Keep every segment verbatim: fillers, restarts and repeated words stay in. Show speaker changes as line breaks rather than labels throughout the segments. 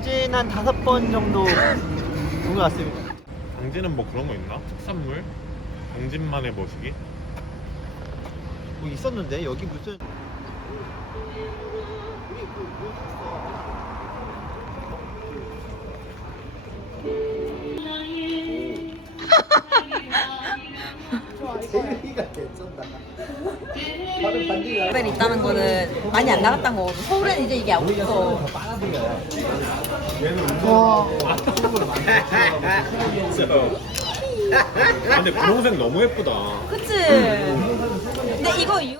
당진 한 다섯 번 정도 본 것 같습니다.
당진은 뭐 그런 거 있나? 특산물? 당진만의 뭐시기?
뭐 있었는데 여기 무슨 재미가 괜찮다. 바로 반지가
서울에 있다는 거는 많이 안 나갔다는 거거든. 서울에는 이제 이게 없어.
와. 아, 근데 분홍색 너무 예쁘다.
그치? 근데 이거 이유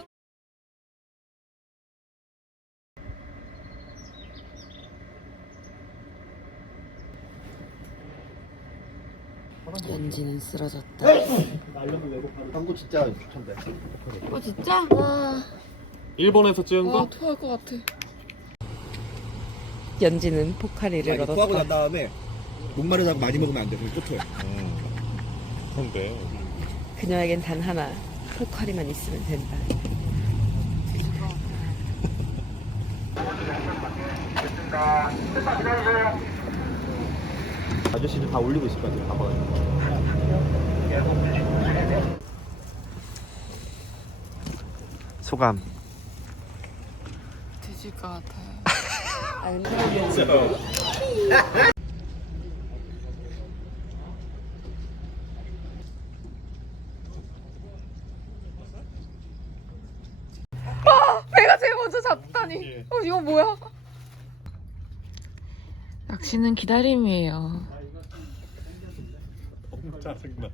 연지는 쓰러졌다.
광고 진짜 좋던데.
어 진짜? 와.
일본에서 찍은 거?
토할 것 같아. 연지는 포카리를
토하고
얻었다.
난 다음에 목마르다고 많이 먹으면 안 돼. 그럼 또 토해.
음. 그런데
그녀에겐 단 하나. 포카리만 있으면 된다.
아저씨들 다 올리고 있을 것 같아요. 가봐가지고. 소감.
뒤질 것 같아요. 배가 제일 먼저 잡다니. 어 이거 뭐야? 낚시는 기다림이에요.
너무 짜증나.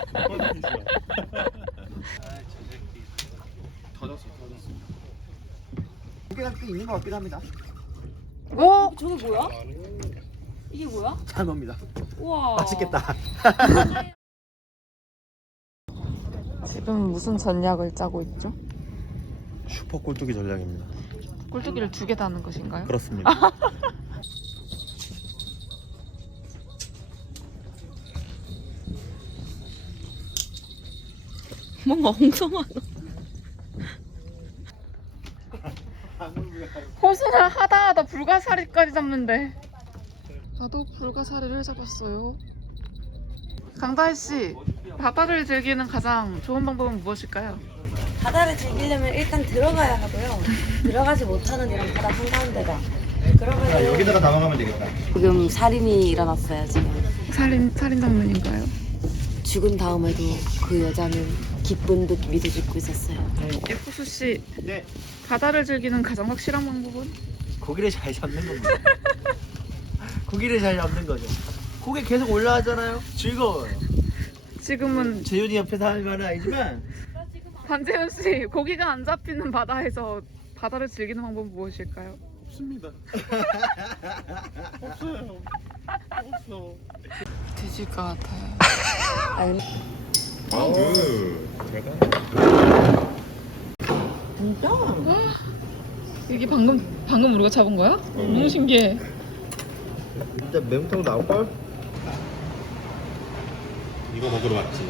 터졌어, 터졌어. 고개가 꽤 있는 것 같기도 합니다.
어? 저게 뭐야? 이게 뭐야?
잘 먹습니다.
우와.
맛있겠다.
지금 무슨 전략을 짜고 있죠?
슈퍼 꼴뚜기 전략입니다.
꿀뚜기를 두 개 다는 것인가요?
그렇습니다.
뭔가 엉성하다. 호수를 하다 하다 불가사리까지 잡는데. 저도 불가사리를 잡았어요. 강다혜 씨, 바다를 즐기는 가장 좋은 방법은 무엇일까요?
바다를 즐기려면 일단 들어가야 하고요. 들어가지 못하는 이런 바다 한가운데가. 그러면
여기다가 담아가면 되겠다.
지금 살인이 일어났어요. 지금
살인 살인 장면인가요?
죽은 다음에도 그 여자는 기쁜 듯 미소 짓고 있었어요.
예쁘수 씨,
네.
바다를 즐기는 가장 확실한 방법은?
고기를 잘 잡는 겁니다. 고기를 잘 잡는 거죠. 고기 계속 올라가잖아요. 즐거워요.
지금은
재윤이 옆에서 할 말은 아니지만
반재현 씨, 고기가 안 잡히는 바다에서 바다를 즐기는 방법은 무엇일까요?
없습니다. 없어요. 없어.
뒤질 것 같아요.
아우, 대단.
이게 방금 방금 우리가 잡은 거야? 너무 신기해.
진짜 매운탕 나올걸?
이거 먹으러 왔지.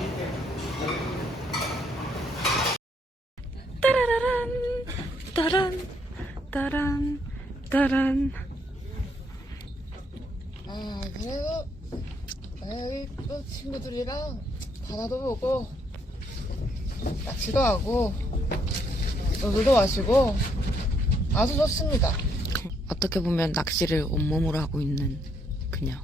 따란 따란 따란.
아 그래도 여기 또 친구들이랑 바다도 보고 낚시도 하고 노래도 마시고 아주 좋습니다.
어떻게 보면 낚시를 온몸으로 하고 있는 그녀.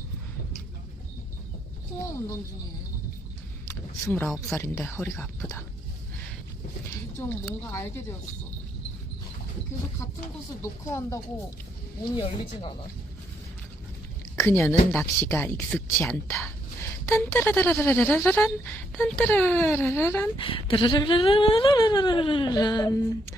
코어 운동 중이에요.
스물아홉 살인데 허리가 아프다.
좀 뭔가 알게 되었어. 계속 같은 곳을 놓고 한다고 몸이 열리진 않아.
그녀는 낚시가 익숙치 않다. 딴따라라라라라란 딴따라라라란 따라라라라라란